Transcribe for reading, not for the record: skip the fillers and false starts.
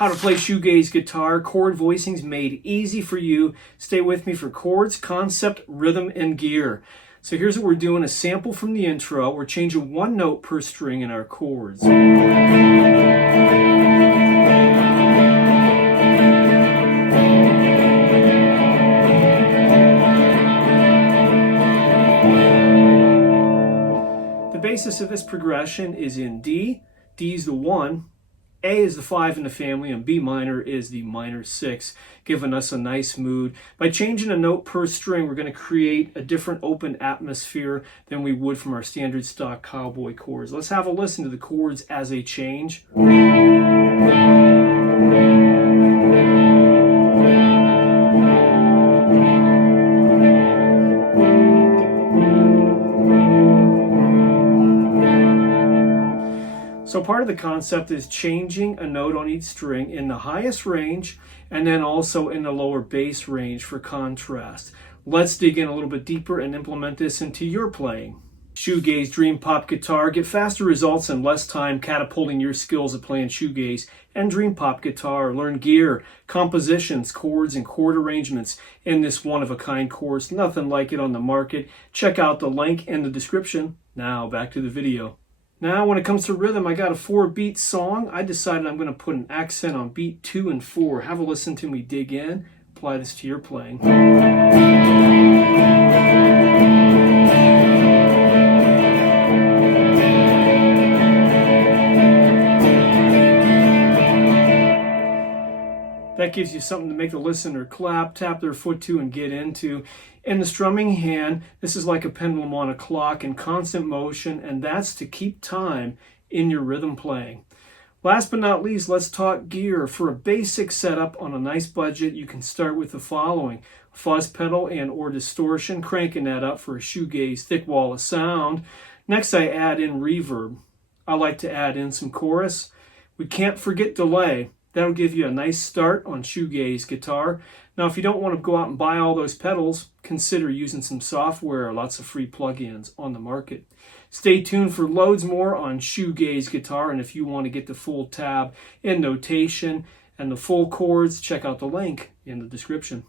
How to play shoegaze guitar, chord voicings made easy for you. Stay with me for chords, concept, rhythm, and gear. So here's what we're doing, a sample from the intro. We're changing one note per string in our chords. The basis of this progression is in D. D is the 1. A is the 5 in the family, and B minor is the minor 6, giving us a nice mood. By changing a note per string, we're going to create a different open atmosphere than we would from our standard stock cowboy chords. Let's have a listen to the chords as they change. So part of the concept is changing a note on each string in the highest range and then also in the lower bass range for contrast. Let's dig in a little bit deeper and implement this into your playing. Shoegaze Dream Pop Guitar. Get faster results in less time, catapulting your skills of playing shoegaze and Dream Pop Guitar. Learn gear, compositions, chords, and chord arrangements in this one-of-a-kind course. Nothing like it on the market. Check out the link in the description. Now back to the video. Now, when it comes to rhythm, I got a 4-beat song. I decided I'm going to put an accent on beat 2 and 4. Have a listen to me dig in. Apply this to your playing. That gives you something to make the listener clap, tap their foot to, and get into. In the strumming hand, this is like a pendulum on a clock in constant motion, and that's to keep time in your rhythm playing. Last but not least, let's talk gear. For a basic setup on a nice budget, you can start with the following: fuzz pedal and or distortion, cranking that up for a shoegaze thick wall of sound. Next, I add in reverb. I like to add in some chorus. We can't forget delay. That'll give you a nice start on shoegaze guitar. Now, if you don't want to go out and buy all those pedals, consider using some software, lots of free plugins on the market. Stay tuned for loads more on shoegaze guitar, and if you want to get the full tab in notation and the full chords, check out the link in the description.